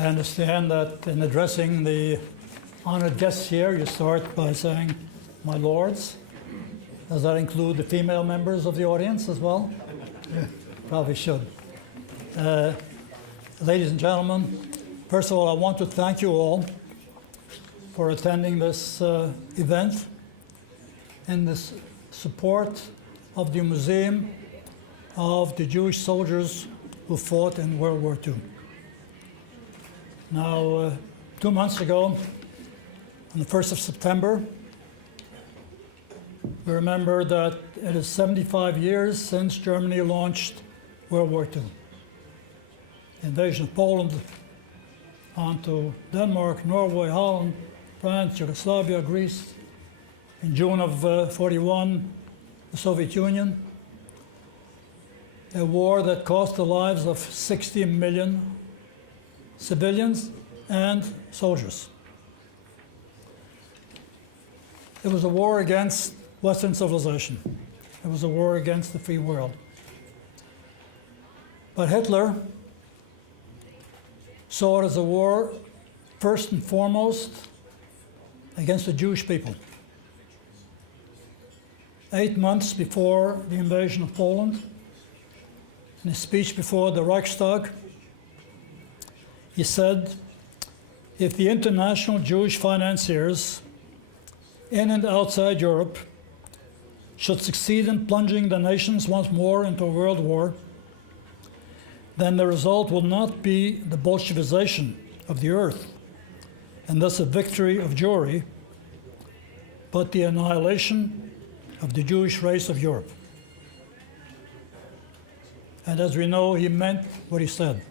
I understand that in addressing the honored guests here, you start by saying, "My lords." Does that include the female members of the audience as well? Yeah, probably should. Ladies and gentlemen, first of all, I want to thank you all for attending this event and this support of the Museum of the Jewish soldiers who fought in World War II. Now, 2 months ago, on the 1st of September, we remember that it is 75 years since Germany launched World War II. The invasion of Poland onto Denmark, Norway, Holland, France, Yugoslavia, Greece. In June of 41, the Soviet Union. A war that cost the lives of 60 million civilians and soldiers. It was a war against Western civilization. It was a war against the free world. But Hitler saw it as a war, first and foremost, against the Jewish people. 8 months before the invasion of Poland, in a speech before the Reichstag, he said, "If the international Jewish financiers in and outside Europe should succeed in plunging the nations once more into a world war, then the result will not be the Bolshevization of the earth, and thus a victory of Jewry, but the annihilation of the Jewish race of Europe." And as we know, he meant what he said.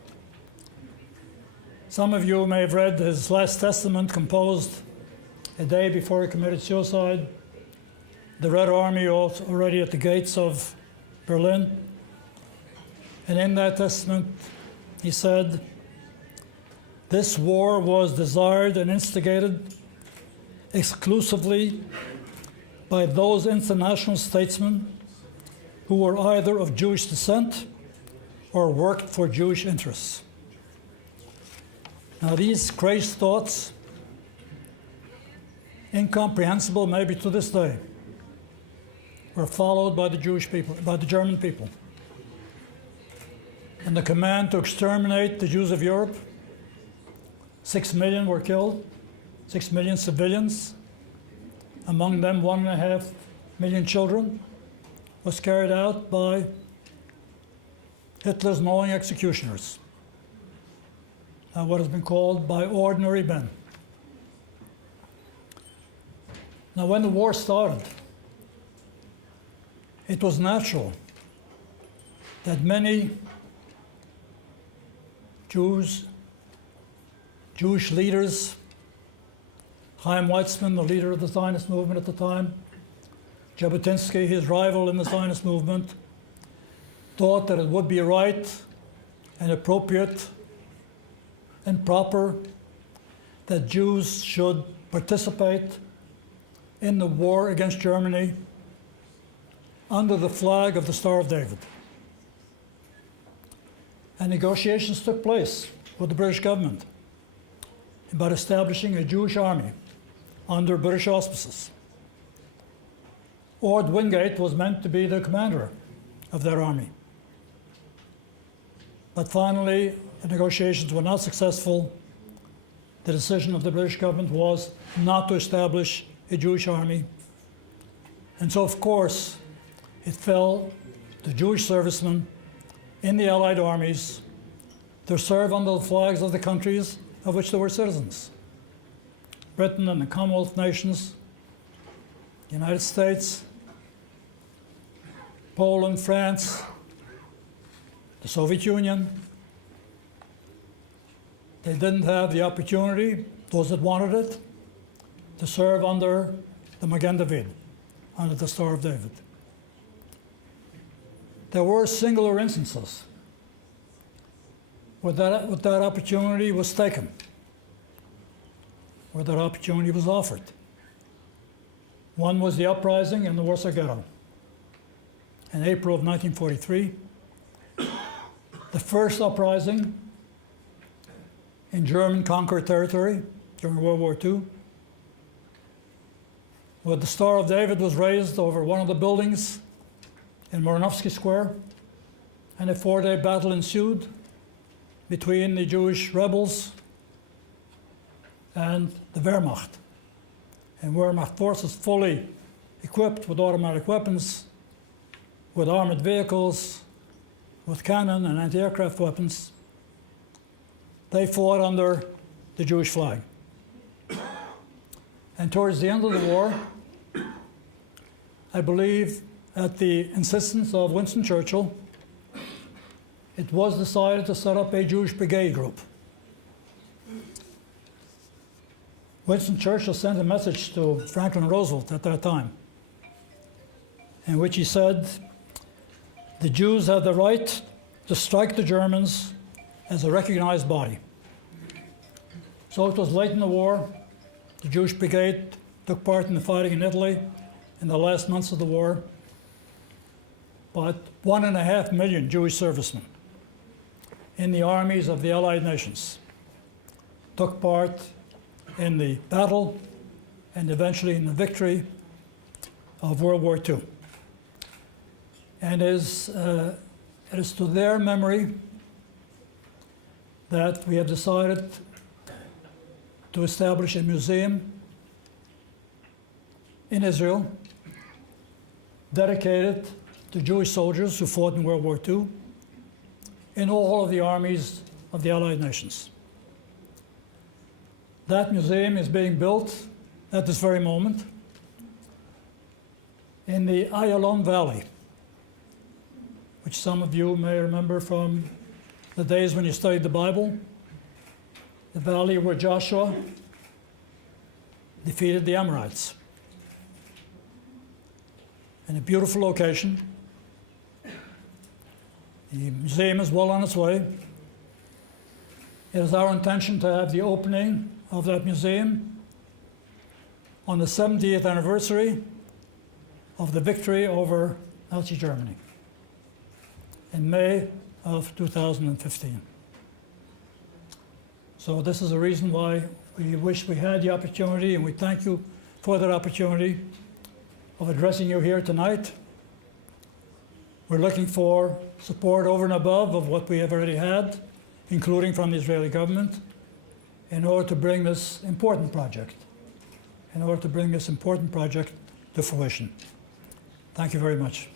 Some of you may have read his last testament, composed a day before he committed suicide. The Red Army was already at the gates of Berlin. And in that testament, he said, "This war was desired and instigated exclusively by those international statesmen who were either of Jewish descent or worked for Jewish interests." Now, these crazed thoughts, incomprehensible maybe to this day, were followed by the Jewish people, by the German people. And the command to exterminate the Jews of Europe, 6 million were killed, 6 million civilians, among them 1.5 million children, was carried out by Hitler's knowing executioners, what has been called by ordinary men. Now, when the war started, it was natural that many Jewish leaders, Chaim Weizmann, the leader of the Zionist movement at the time, Jabotinsky, his rival in the Zionist movement, thought that it would be right and appropriate and proper that Jews should participate in the war against Germany under the flag of the Star of David. And negotiations took place with the British government about establishing a Jewish army under British auspices. Ord Wingate was meant to be the commander of that army. But finally, the negotiations were not successful. The decision of the British government was not to establish a Jewish army. And so, of course, it fell to Jewish servicemen in the Allied armies to serve under the flags of the countries of which they were citizens. Britain and the Commonwealth nations, the United States, Poland, France, the Soviet Union. They didn't have the opportunity, those that wanted it, to serve under the Magen David, under the Star of David. There were singular instances where that opportunity was taken, where that opportunity was offered. One was the uprising in the Warsaw Ghetto in April of 1943. The first uprising in German-conquered territory during World War II, where the Star of David was raised over one of the buildings in Muranovsky Square, and a 4-day battle ensued between the Jewish rebels and the Wehrmacht. And Wehrmacht forces fully equipped with automatic weapons, with armored vehicles, with cannon and anti-aircraft weapons. They fought under the Jewish flag. And towards the end of the war, I believe at the insistence of Winston Churchill, it was decided to set up a Jewish brigade group. Winston Churchill sent a message to Franklin Roosevelt at that time, in which he said, the Jews have the right to strike the Germans as a recognized body. So it was late in the war. The Jewish brigade took part in the fighting in Italy in the last months of the war. But 1.5 million Jewish servicemen in the armies of the Allied nations took part in the battle and eventually in the victory of World War II. And it is to their memory that we have decided to establish a museum in Israel dedicated to Jewish soldiers who fought in World War II in all of the armies of the Allied nations. That museum is being built at this very moment in the Ayalon Valley, which some of you may remember from the days when you studied the Bible, the valley where Joshua defeated the Amorites. In a beautiful location. The museum is well on its way. It is our intention to have the opening of that museum on the 70th anniversary of the victory over Nazi Germany in May of 2015. So this is a reason why we wish we had the opportunity, and we thank you for that opportunity of addressing you here tonight. We're looking for support over and above of what we have already had, including from the Israeli government, in order to bring this important project to fruition. Thank you very much.